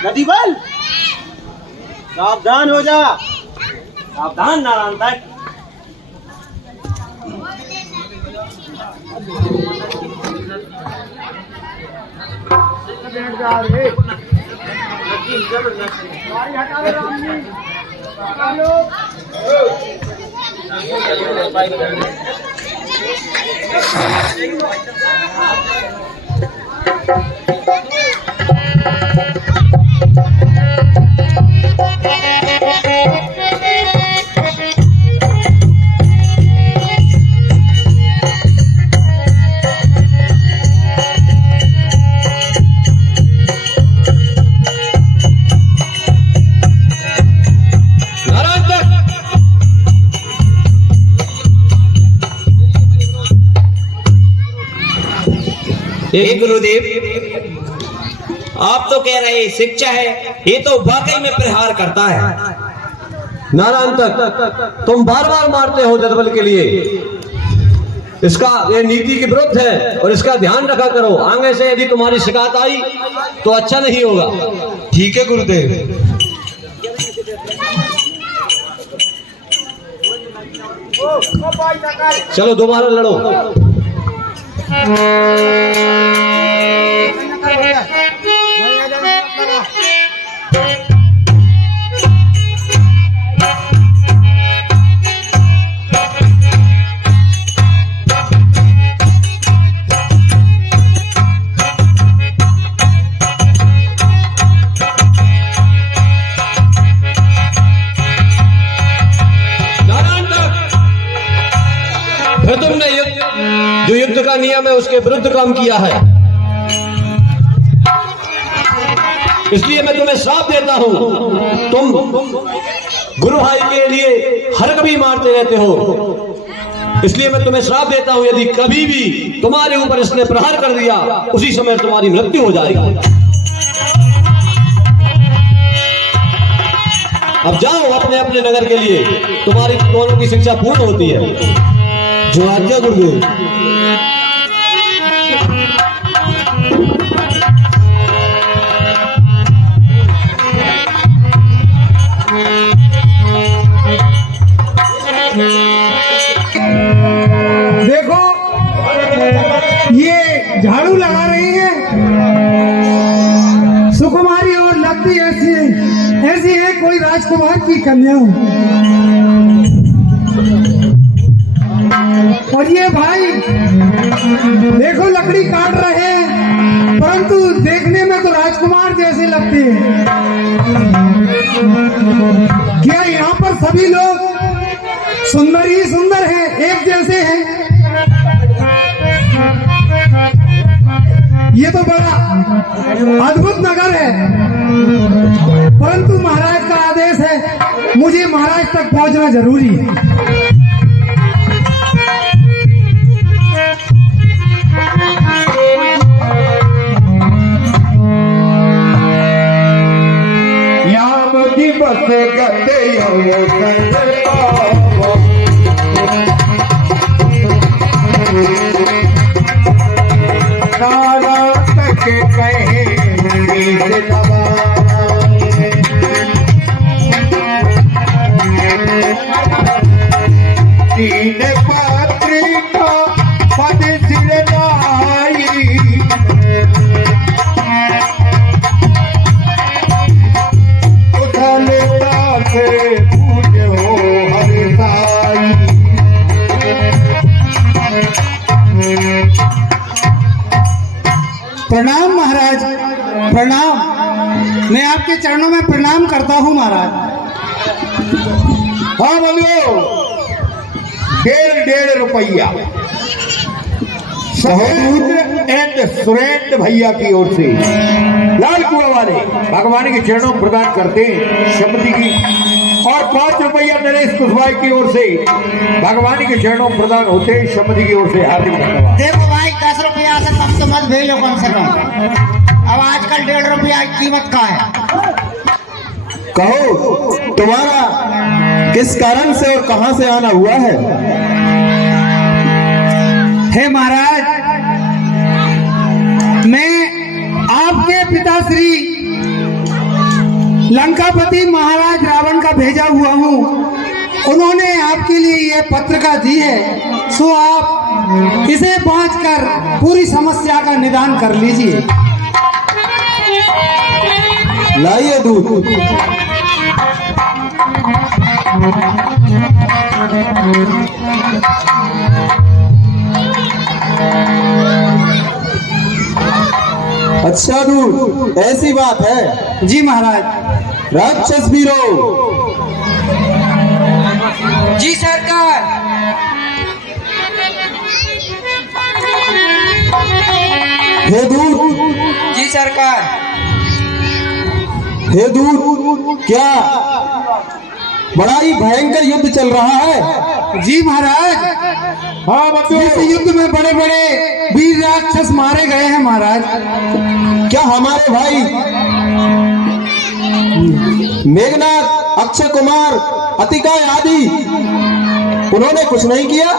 नदी बल सावधान हो जा। सावधान नारायण तक। गुरुदेव, आप तो कह रहे शिक्षा है, ये तो वाकई में प्रहार करता है। नारायण तक तुम बार बार मारते हो जदवल के लिए। इसका ये नीति के विरुद्ध है और इसका ध्यान रखा करो। आगे से यदि तुम्हारी शिकायत आई तो अच्छा नहीं होगा। ठीक है गुरुदेव। चलो दोबारा लड़ो। तुमने जो युद्ध का नियम है उसके विरुद्ध काम किया है, इसलिए मैं तुम्हें श्राप देता हूं। तुम गुरु भाई के लिए हर कभी मारते रहते हो, इसलिए मैं तुम्हें श्राप देता हूं। यदि कभी भी तुम्हारे ऊपर इसने प्रहार कर दिया, उसी समय तुम्हारी मृत्यु हो जाएगी। अब जाओ अपने अपने नगर के लिए, तुम्हारी दोनों की शिक्षा पूर्ण होती है। जो आज्ञा गुरुदेव। देखो ये झाड़ू लगा रही है सुकुमारी और लगती ऐसी है कोई राजकुमार की कन्या। और ये भाई देखो लकड़ी काट रहे हैं, परंतु देखने में तो राजकुमार जैसे लगते हैं। क्या यहाँ पर सभी लोग सुंदर ही सुंदर हैं, एक जैसे हैं? ये तो बड़ा अद्भुत नगर है, परंतु महाराज का आदेश है, मुझे महाराज तक पहुंचना जरूरी है। बस गते नारा तक कहे तीन पात्री का पद सिर लाई प्रणाम महाराज, प्रणाम। मैं आपके चरणों में प्रणाम करता हूँ महाराज। हाँ बोलो। 1.5 रुपया सहोदर एंड सुरेंद्र भैया की ओर से लाल कुआ वाले भगवान के चरणों में प्रदान करते हैं शब्दी की, और 5 रुपया नरेश कुशवाहा की ओर से भगवान के चरणों में प्रदान होते हैं शब्दी की ओर से हार्दिक धन्यवाद। देखो भाई 10 रुपया से कम तो मत भेजो कम से कम। अब आजकल 1.5 रुपया की कीमत का है। कहो तुम्हारा किस कारण से और कहां से आना हुआ है? हे महाराज, मैं आपके पिताश्री लंकापति महाराज रावण का भेजा हुआ हूँ। उन्होंने आपके लिए ये पत्रिका दी है, सो आप इसे पहुंचकर पूरी समस्या का निदान कर लीजिए। लाइए दूध। अच्छा दूध, ऐसी बात है। जी महाराज। राक्षस वीरों। जी सरकार। हे दूध। जी सरकार। हे दूध, क्या बड़ा ही भयंकर युद्ध चल रहा है? जी महाराज। हाँ बच्चों। इस युद्ध में बड़े बड़े वीर राक्षस मारे गए हैं महाराज। क्या हमारे भाई मेघनाथ, अक्षय कुमार, अतिका आदि उन्होंने कुछ नहीं किया?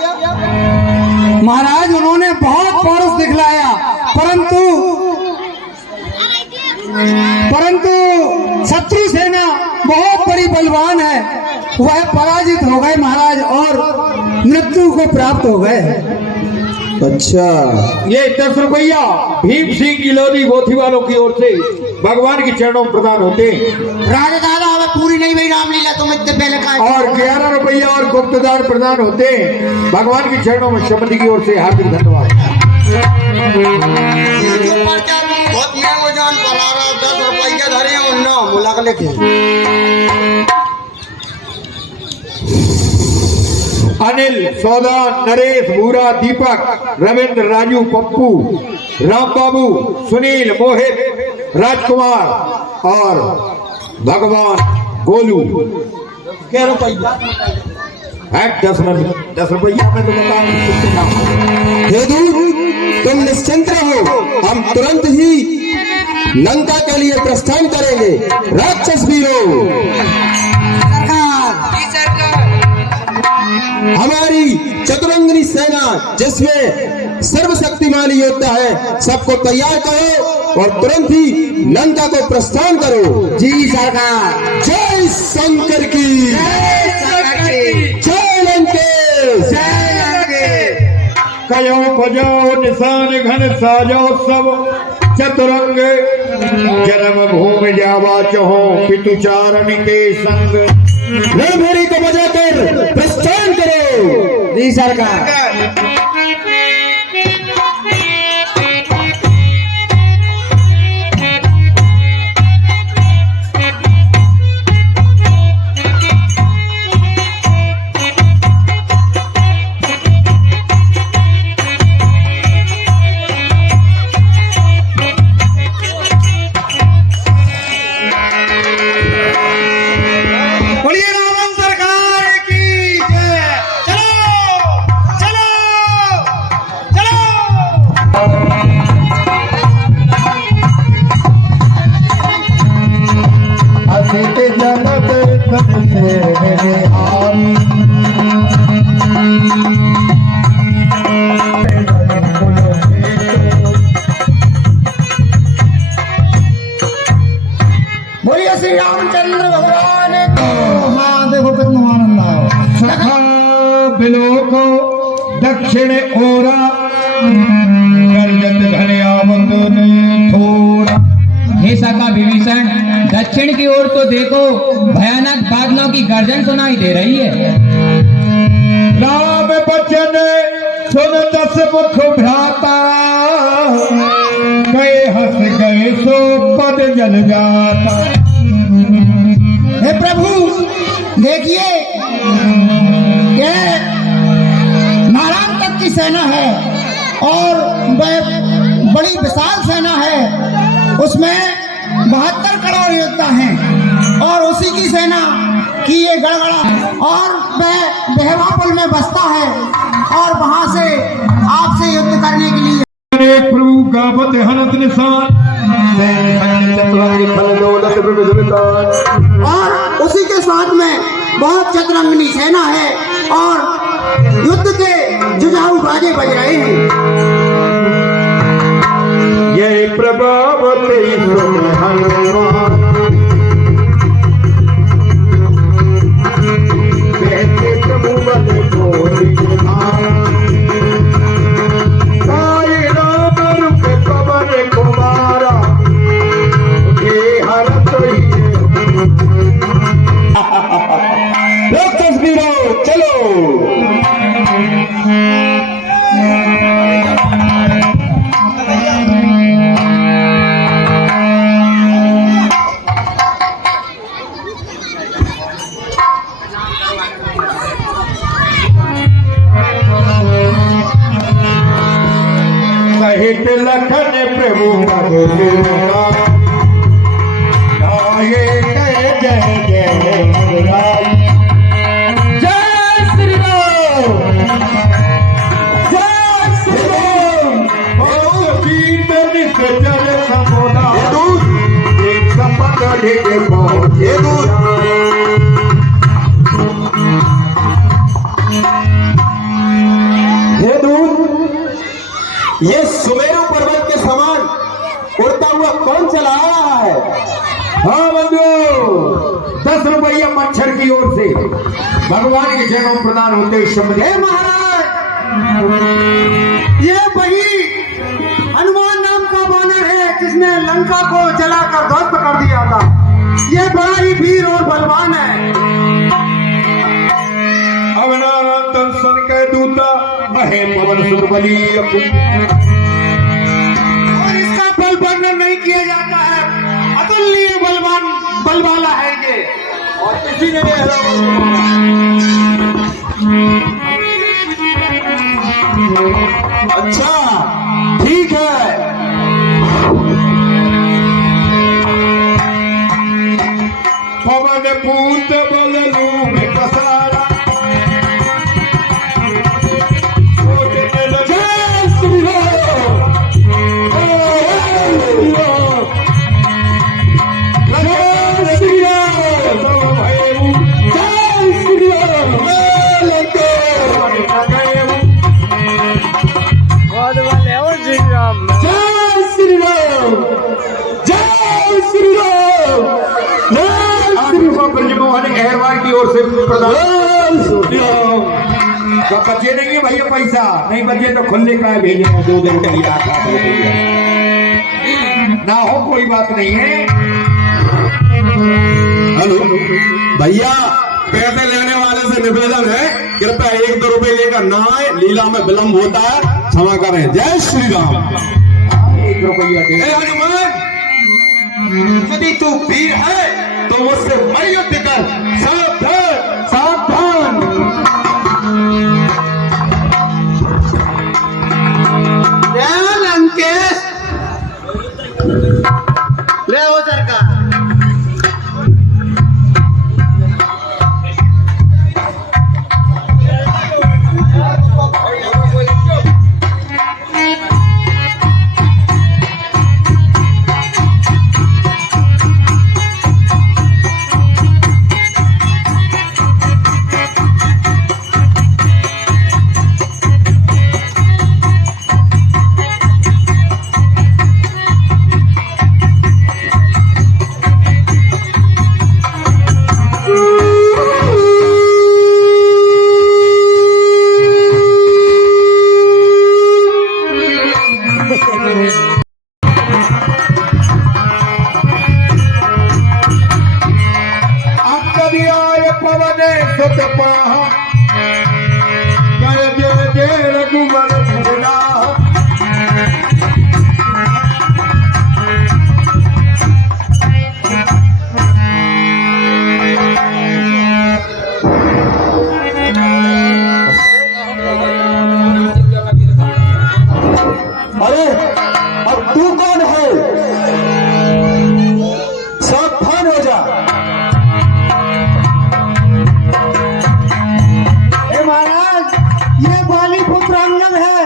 महाराज उन्होंने बहुत पौरुष दिखलाया, परंतु शत्रु सेना बहुत बड़ी बलवान है, वह पराजित हो गए महाराज और मृत्यु को प्राप्त हो गए। अच्छा। ये 10 रुपया भीम सिंह की लोधी गोथी वालों की ओर से भगवान के चरणों में प्रदान होते हैं। राजा दादा हमें पूरी नहीं हुई रामलीला, तुम इतने पहले कहा। और 11 रुपया और गुप्तदान प्रदान होते हैं भगवान के चरणों में। शब्द की ओर से हार्दिक धन्यवाद। बहुत महंगो जान पर आ रहा, 10 रुपया धरे और मुलाक लेके। अनिल, सौदान, नरेश, भूरा, दीपक, रविंद्र, राजू, पप्पू, राम बाबू, सुनील, मोहित, राजकुमार और भगवान गोलू। 10 रुपया। 10 रुपया में तो बता। हे दूध, तुम निश्चिंत रहो, हम तुरंत ही लंका के लिए प्रस्थान करेंगे। राक्षस वीरों। हमारी चतुरंगनी सेना जिसमें सर्वशक्तिमान योद्धा है, सबको तैयार करो और तुरंत ही लंका को प्रस्थान करो। जी सरकार। जय शंकर की। जय लंकेश। कयो बजाओ निशान घन साजो सब चतुरंग, जन्म भूमि जावा चहो पितु चारण के संग। रणभेरी को बजाकर प्रस्थान करो। जी सरकार। बोलिए श्री रामचंद्र भगवान को। हाँ देखो कितना आनंद आया। सखा बिलोको दक्षिण ओरा, गर्जत घनयावत थोड़ा। हे सखा विभीषण, दक्षिण की ओर तो देखो, भयानक बादलों की गर्जन सुनाई दे रही है। राम बचन सुन 10 मुख भ्राता, गए हंस गए सो पद जल जाता। हे प्रभु देखिए, ये नारायण तक की सेना है और वह बड़ी विशाल सेना है, उसमें 72 करोड़ योद्धा हैं और उसी की सेना की ये गड़गड़ा, और वह देहवापुल में बसता है और वहां से आपसे युद्ध करने के लिए। प्रभु गावत हनत निशान, और उसी के साथ में बहुत चतुरंगनी सेना है और युद्ध के जुझारू बाजे बज रहे हैं। ये प्रभावते हनुमान बल कोटि मारा साई राम रूप कबर कुमारा ये हरत लोग तस्वीरों चलो। सहित लखन प्रभु जय जय जय जय श्री राम, जय श्री राम। हे दूत, ये सुमेरु पर्वत के समान उड़ता हुआ कौन चला रहा है? हाँ बंधु, 10 रुपया मच्छर की ओर से भगवान के चरणों में प्रदान होते शब्द। हे महाराज, ये वही हनुमान नाम का वानर है जिसने लंका को जलाकर ध्वस्त कर दिया था। ये बड़ा ही वीर और बलवान है। अवनाथ दर्शन के दूता अहे पवन सुरबली और इसका बल वर्णन नहीं किया जाता है। अतुलनीय बलवान बल वाला है ये। और किसी ने अच्छा ठीक है। पवन पूत बल रूप पसारा जय श्री राम, जय श्री राम, जय श्री राम। जय श्री राम, जय श्री राम, ब्रजमोहन अहरवाल की ओर से प्रदान। जय श्री राम। तो बचे नहीं भैया पैसा, नहीं बचे तो खुले का भेजेंगे 2 दिन के लिए ना हो, कोई बात नहीं है। हेलो भैया, पैसे लेने वाले से निवेदन है, कृपया 1-2 रुपए लेकर ना आए, लीला में विलम्ब होता है, क्षमा करें। जय श्री राम। 1 रुपया दे। हे हनुमान, यदि तू वीर है तो मुझसे मर युद्ध कर। सावधान, सावधान। लंकेश ले वो सरकार। पवन सुत पाहा कर जय जय रघुवर धुरा। अरे अब तू कौन है? सावधान हो जा। हे महाराज, ये बाली पुत्र अंगद है।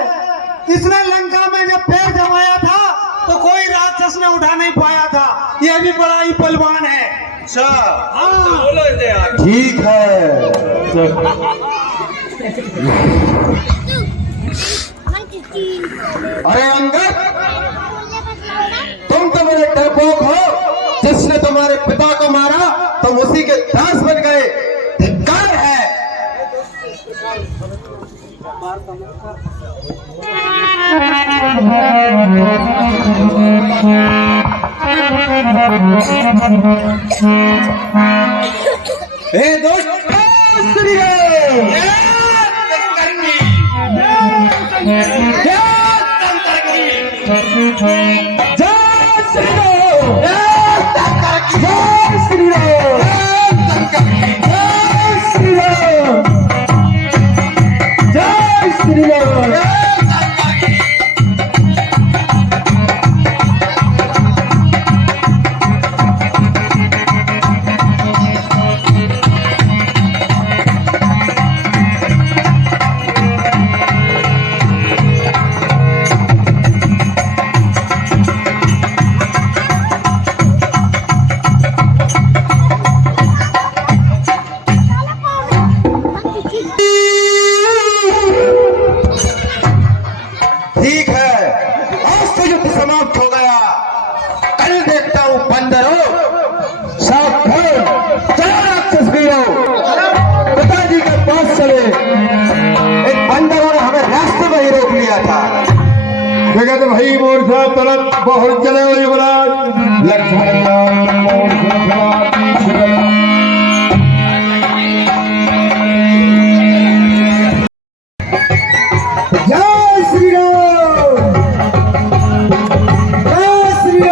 इसने लंका में जब पैर जमाया था तो कोई राक्षस ने उठा नहीं पाया था। ये भी बड़ा ही बलवान है। ठीक है। अरे अंगद, तुम तो मेरे डरपोक हो। जिसने तुम्हारे पिता को मारा तुम उसी के दास बन गए। धिक्कार है। हे दोस्त श्री ठीक है, आज तो युद्ध समाप्त हो गया, कल देखता हूँ बंदरों। सावधान, चलो राक्षस वीरों, पिताजी के पास चले। इन बंदरों ने हमें रास्ते में ही रोक लिया था। जगत भाई मोर्चा तुरंत बहुत चले हो युवराज। लक्ष्मण जय श्री राम, जय श्री राम।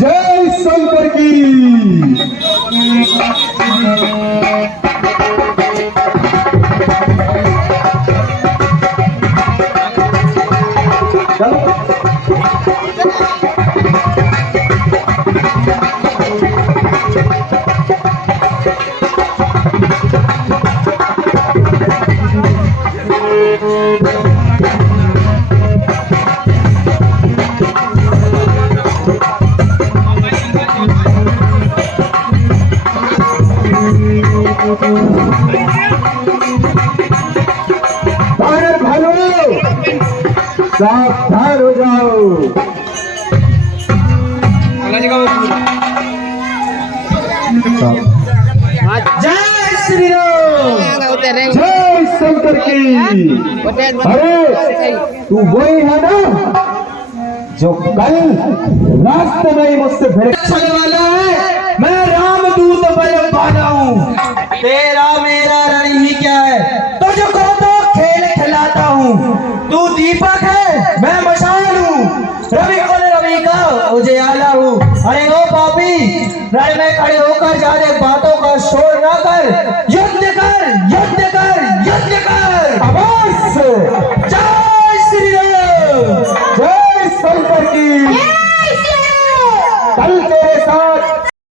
जय शंकर की। भारत भाइयों, सावधान हो जाओ। जय श्री राम, जय शंकर की। अरे तू वही है ना जो कल रास्ते में ही मुझसे भिड़ चलने वाला है। मैं रामदूत बलवाना हूँ। तेरा मेरा रण ही क्या है, तुझको तो खेल खिलाता हूँ। तू दीपक है, मैं मशाल हूँ। रवि को रवि का उजियाला हूँ। अरे ओ पापी, रण में खड़े होकर जा दे